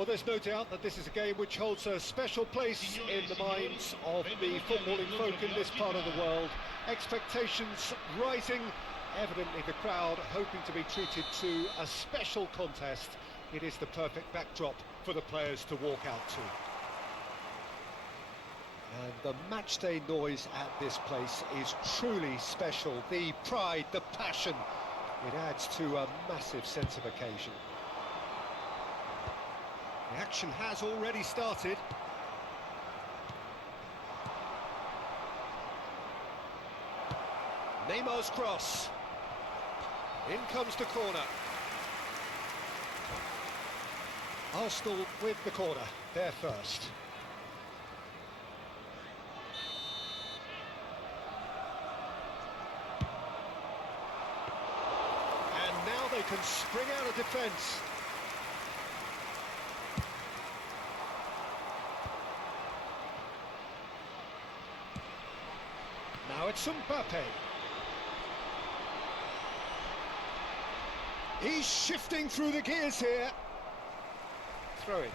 Well, there's no doubt that this is a game which holds a special place in the minds of the footballing folk in this part of the world. Expectations rising, evidently the crowd hoping to be treated to a special contest. It is the perfect backdrop for the players to walk out to. And the matchday noise at this place is truly special. The pride, the passion, it adds to a massive sense of occasion. The action has already started. Neymar's cross. In comes the corner. Arsenal with the corner, they're first. And now they can spring out of defence. Now it's Mbappe. He's shifting through the gears here. Throw in.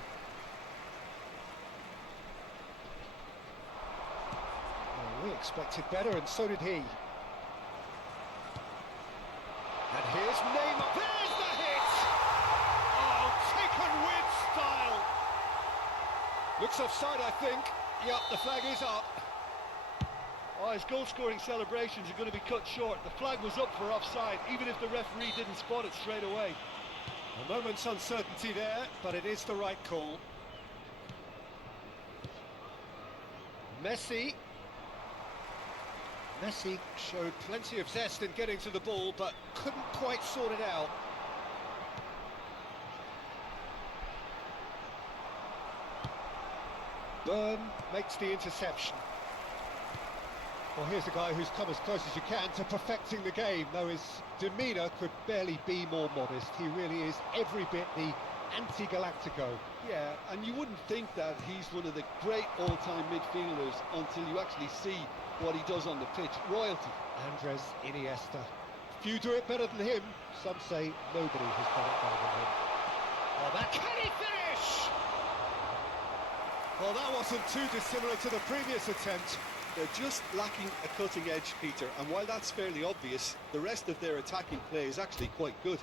Well, we expected better, and so did he. And here's Neymar. There's the hit! Oh, taken with style. Looks offside, I think. Yep, the flag is up. Oh, his goal-scoring celebrations are going to be cut short. The flag was up for offside, even if the referee didn't spot it straight away. A moment's uncertainty there, but it is the right call. Messi showed plenty of zest in getting to the ball, but couldn't quite sort it out. Byrne makes the interception. Well, here's a guy who's come as close as you can to perfecting the game, though his demeanour could barely be more modest. He really is every bit the anti-Galactico. Yeah, and you wouldn't think that he's one of the great all-time midfielders until you actually see what he does on the pitch. Royalty. Andres Iniesta. Few do it better than him. Some say nobody has done it better than him. Oh, that... Can he finish? Well, that wasn't too dissimilar to the previous attempt. They're just lacking a cutting edge, Peter, and while that's fairly obvious, the rest of their attacking play is actually quite good.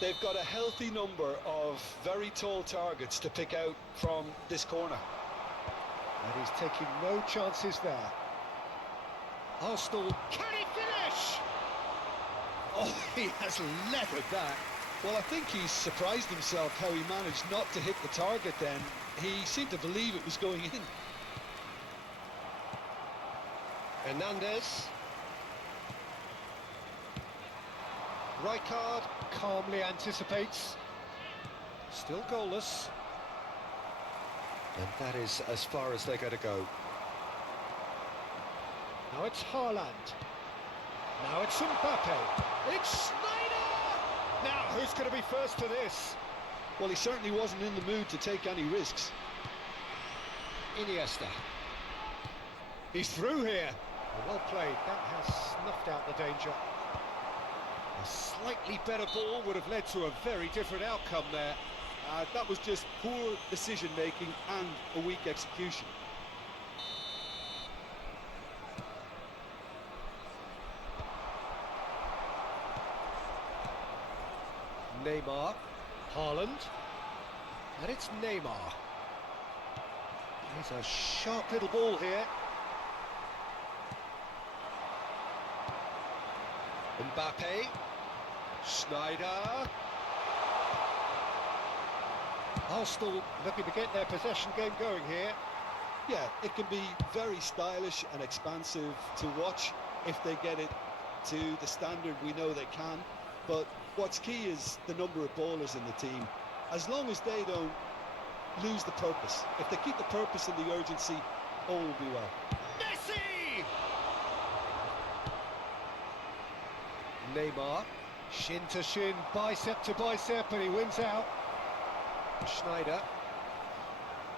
They've got a healthy number of very tall targets to pick out from this corner. And he's taking no chances there. Arsenal, can he finish? Oh, he has leathered that. Well, I think he's surprised himself how he managed not to hit the target then. He seemed to believe it was going in. Hernandez. Rijkaard calmly anticipates. Still goalless. And that is as far as they're going to go. Now it's Haaland. Now it's Mbappe. It's Snyder! Now, who's going to be first to this? Well, he certainly wasn't in the mood to take any risks. Iniesta. He's through here. Well played. That has snuffed out the danger. A slightly better ball would have led to a very different outcome there. That was just poor decision-making and a weak execution. Neymar, Haaland, and it's Neymar. He's a sharp little ball here. Mbappe, Snyder. Arsenal looking to get their possession game going here. Yeah, it can be very stylish and expansive to watch if they get it to the standard we know they can. But what's key is the number of ballers in the team. As long as they don't lose the purpose, if they keep the purpose and the urgency, all will be well. Messi! Neymar, shin to shin, bicep to bicep, and he wins out. Schneider.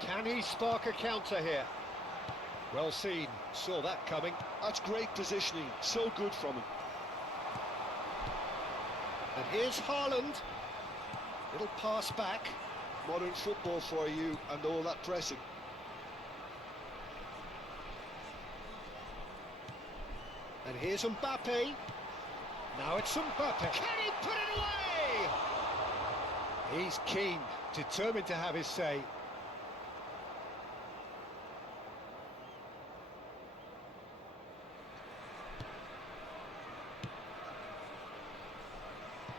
Can he spark a counter here? Well seen, saw that coming. That's great positioning, so good from him. And here's Haaland. Little pass back. Modern football for you, and all that pressing. And here's Mbappe. Now it's Mbappe. Can he put it away? He's keen, determined to have his say.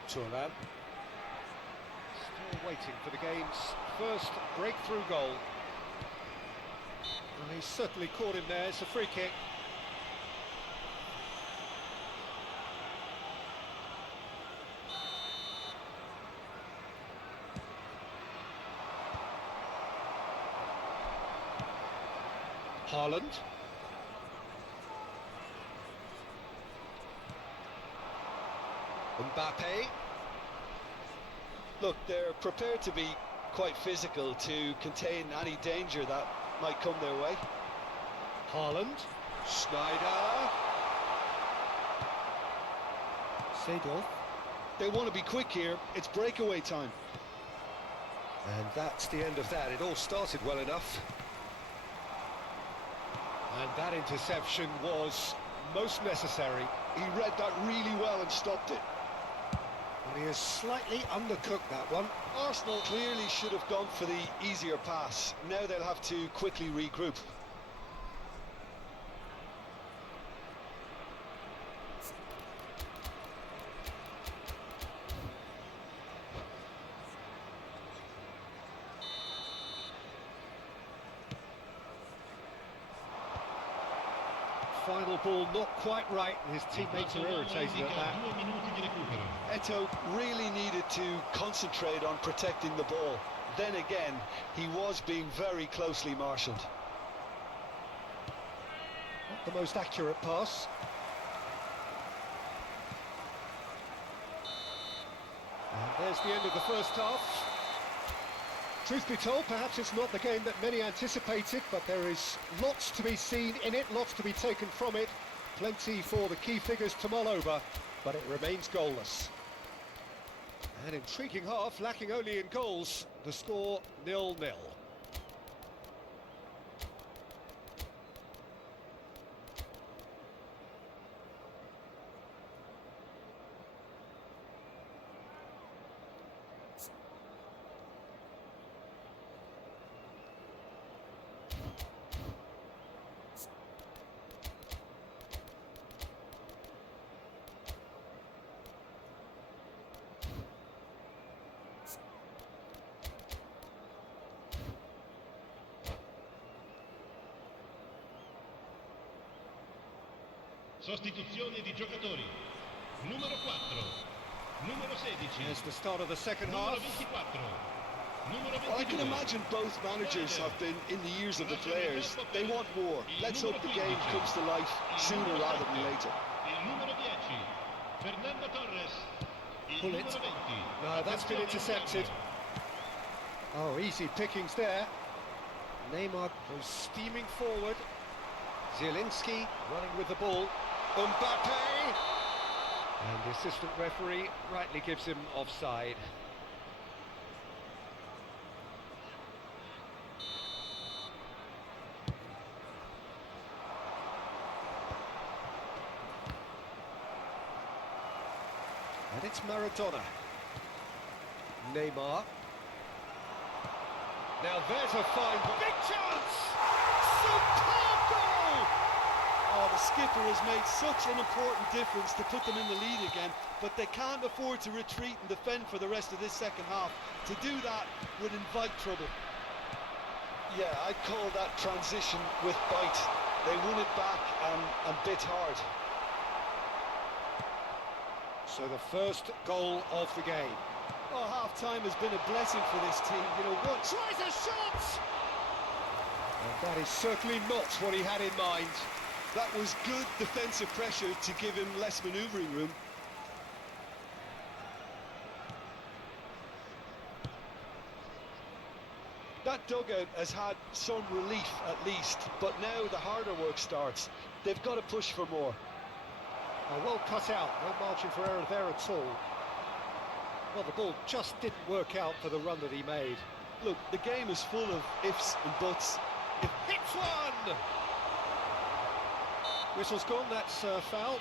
Turan. Still waiting for the game's first breakthrough goal. Well, he's certainly caught him there. It's a free kick. Haaland. Mbappe. Look, they're prepared to be quite physical to contain any danger that might come their way. Haaland. Schneider. Seedorf. They want to be quick here. It's breakaway time. And that's the end of that. It all started well enough. And that interception was most necessary. He read that really well and stopped it. Well, he has slightly undercooked that one. Arsenal clearly should have gone for the easier pass. Now they'll have to quickly regroup. Final ball not quite right, and his teammates are irritated at that. Eto'o really needed to concentrate on protecting the ball. Then again, he was being very closely marshalled. Not the most accurate pass. And there's the end of the first half. Truth be told, perhaps it's not the game that many anticipated, but there is lots to be seen in it, lots to be taken from it. Plenty for the key figures to mull over, but it remains goalless. An intriguing half, lacking only in goals. The score 0-0. Sostituzione di giocatori. Numero 4, numero 16. There's the start of the second numero half. 24, numero 22. I can imagine both managers have been in the ears of the players. They want war. Let's hope the game comes to life sooner rather than later. Il numero 10, Fernando Torres. Il Pull numero it. 20. No, that's been intercepted. Oh, easy pickings there. Neymar goes steaming forward. Zielinski running with the ball. Mbappe! And the assistant referee rightly gives him offside. And it's Maradona. Neymar. Now there's a fine big chance! Superb goal! Oh, the skipper has made such an important difference to put them in the lead again, but they can't afford to retreat and defend for the rest of this second half. To do that would invite trouble. Yeah, I'd call that transition with bite. They won it back and bit hard. So the first goal of the game. Oh, half-time has been a blessing for this team. You know what? Tries a shot! And that is certainly not what he had in mind. That was good defensive pressure to give him less manoeuvring room. That dugout has had some relief at least, but now the harder work starts. They've got to push for more. Well cut out, no margin for error there at all. Well, the ball just didn't work out for the run that he made. Look, the game is full of ifs and buts. It hits one! Whistle's gone, that's foul.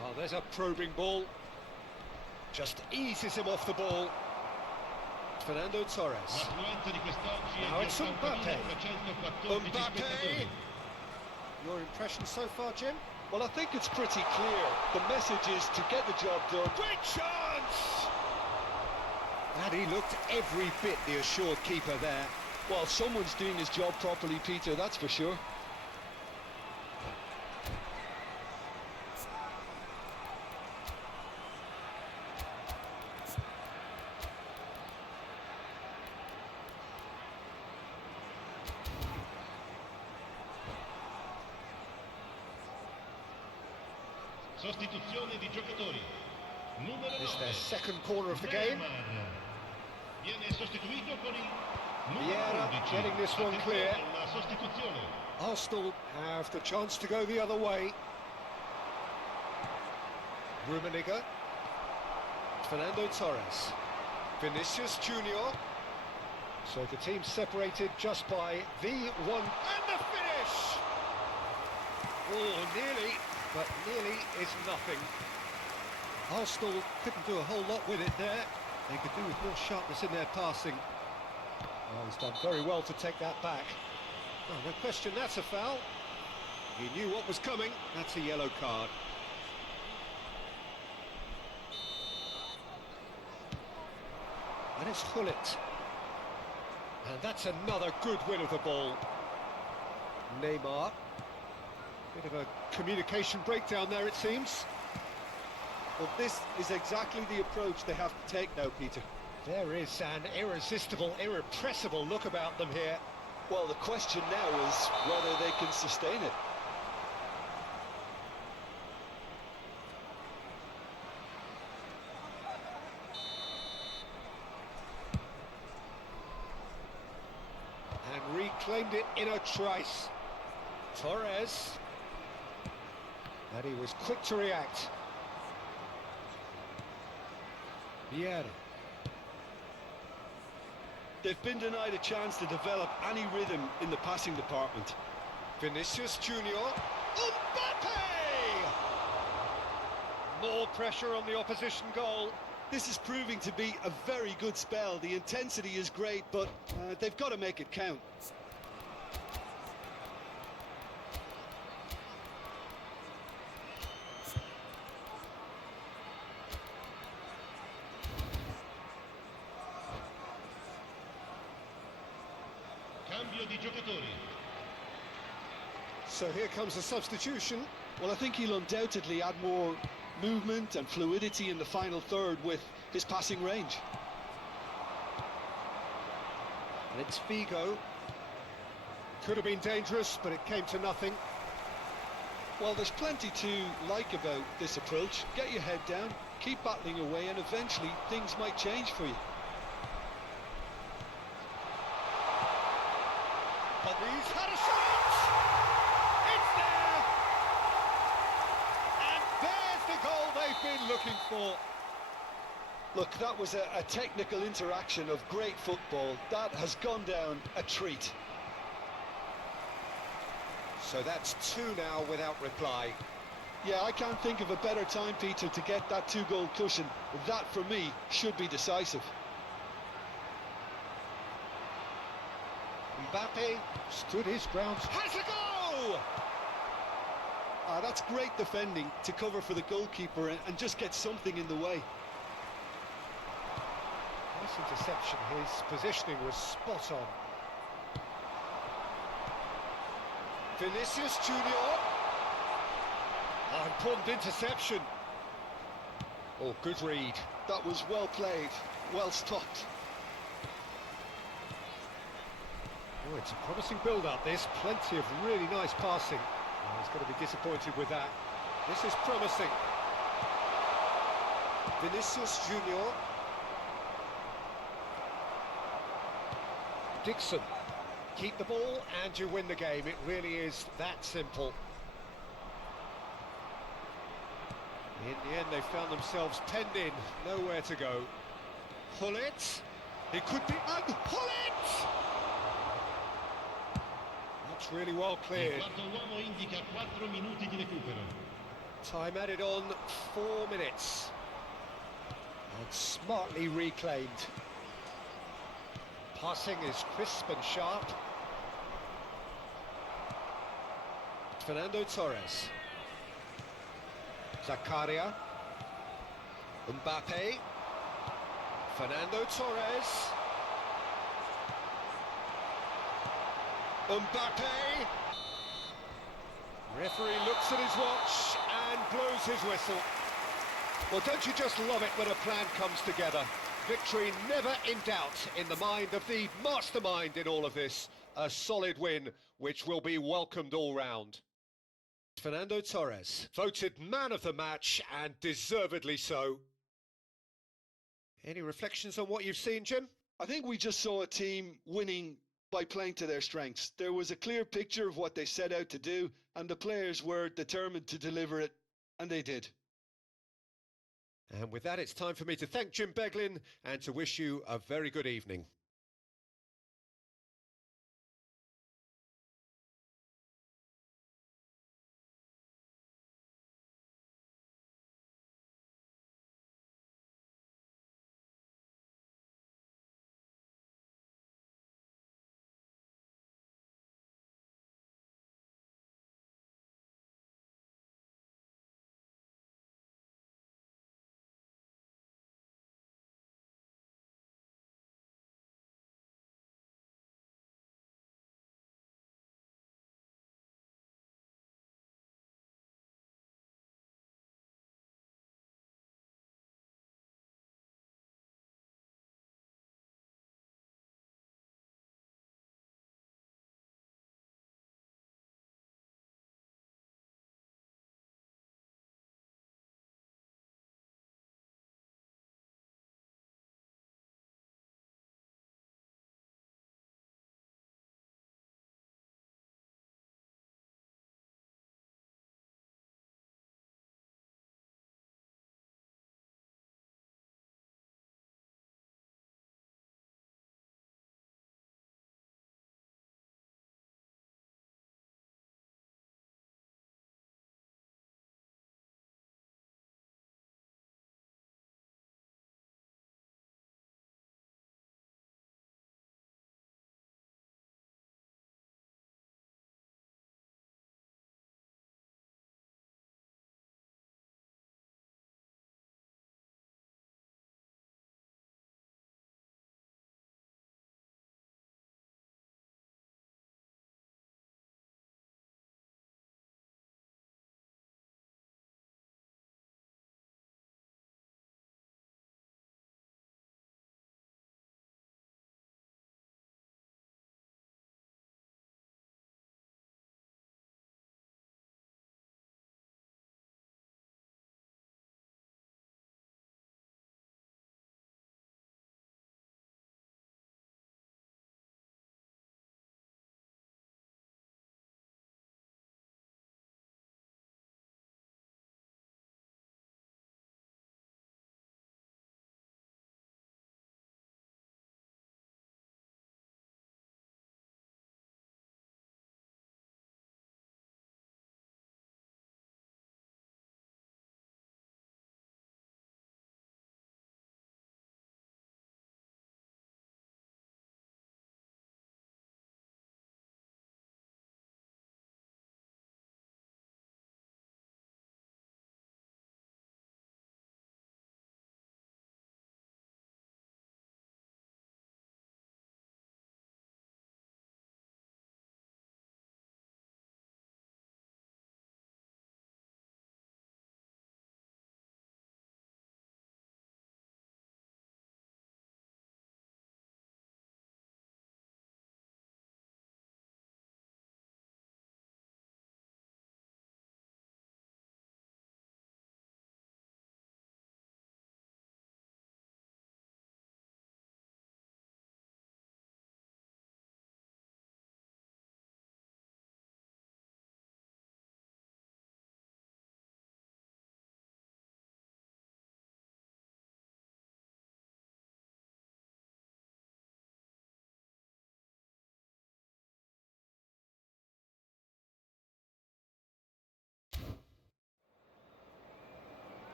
Oh, there's a probing ball. Just eases him off the ball. Fernando Torres. Now it's Mbappe. Mbappe! Your impression so far, Jim? Well, I think it's pretty clear. The message is to get the job done. Great chance! And he looked every bit the assured keeper there. Well, someone's doing his job properly, Peter, that's for sure. Sostituzione di giocatori. Numero 9. It's their second corner of the game. Viene sostituito con il Vieira numero 11. getting this one clear. La sostituzione. Arsenal have the chance to go the other way. Rummenigge. Fernando Torres. Vinicius Junior. So the team separated just by the one. And the finish! Oh, nearly. But nearly is nothing. Arsenal couldn't do a whole lot with it there. They could do with more sharpness in their passing. Oh, he's done very well to take that back. Oh, no question, that's a foul. He knew what was coming. That's a yellow card. And it's Hullet. And that's another good win of the ball. Neymar. Bit of a communication breakdown there, it seems. Well, this is exactly the approach they have to take now, Peter. There is an irresistible, irrepressible look about them here. Well, the question now is whether they can sustain it. And reclaimed it in a trice. Torres. And he was quick to react. Vieira. They've been denied a chance to develop any rhythm in the passing department. Vinicius Junior. Mbappe! More pressure on the opposition goal. This is proving to be a very good spell. The intensity is great, but they've got to make it count. Cambio di giocatori. So here comes the substitution. Well, I think he'll undoubtedly add more movement and fluidity in the final third with his passing range. And it's Figo. Could have been dangerous, but it came to nothing. Well, there's plenty to like about this approach. Get your head down, keep battling away, and eventually things might change for you. But he's had a shot! It's there! And there's the goal they've been looking for. Look, that was a technical interaction of great football. That has gone down a treat. So that's two now without reply. Yeah, I can't think of a better time, Peter, to get that two-goal cushion. That, for me, should be decisive. Mbappe stood his ground. Has a go! That's great defending to cover for the goalkeeper and just get something in the way. Nice interception. His positioning was spot on. Vinicius Junior. Oh, important interception. Oh, good read. That was well played, well stopped. Oh, it's a promising build-up, this. Plenty of really nice passing. Oh, he's going to be disappointed with that. This is promising. Vinicius Junior. Dixon. Keep the ball and you win the game. It really is that simple. In the end, they found themselves penned in. Nowhere to go. Pull it. It could be... And pull it! That's really well Il cleared. quarto uomo indica 4 minuti di recupero. Time added on 4 minutes. And smartly reclaimed. Passing is crisp and sharp. Fernando Torres. Zakaria. Mbappe. Fernando Torres. Mbappe. Referee looks at his watch and blows his whistle. Well, don't you just love it when a plan comes together? Victory never in doubt in the mind of the mastermind in all of this. A solid win, which will be welcomed all round. Fernando Torres, voted man of the match, and deservedly so. Any reflections on what you've seen, Jim? I think we just saw a team winning by playing to their strengths. There was a clear picture of what they set out to do, and the players were determined to deliver it, and they did. And with that, it's time for me to thank Jim Beglin and to wish you a very good evening.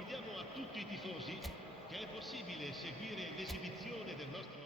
Ricordiamo a tutti i tifosi che è possibile seguire l'esibizione del nostro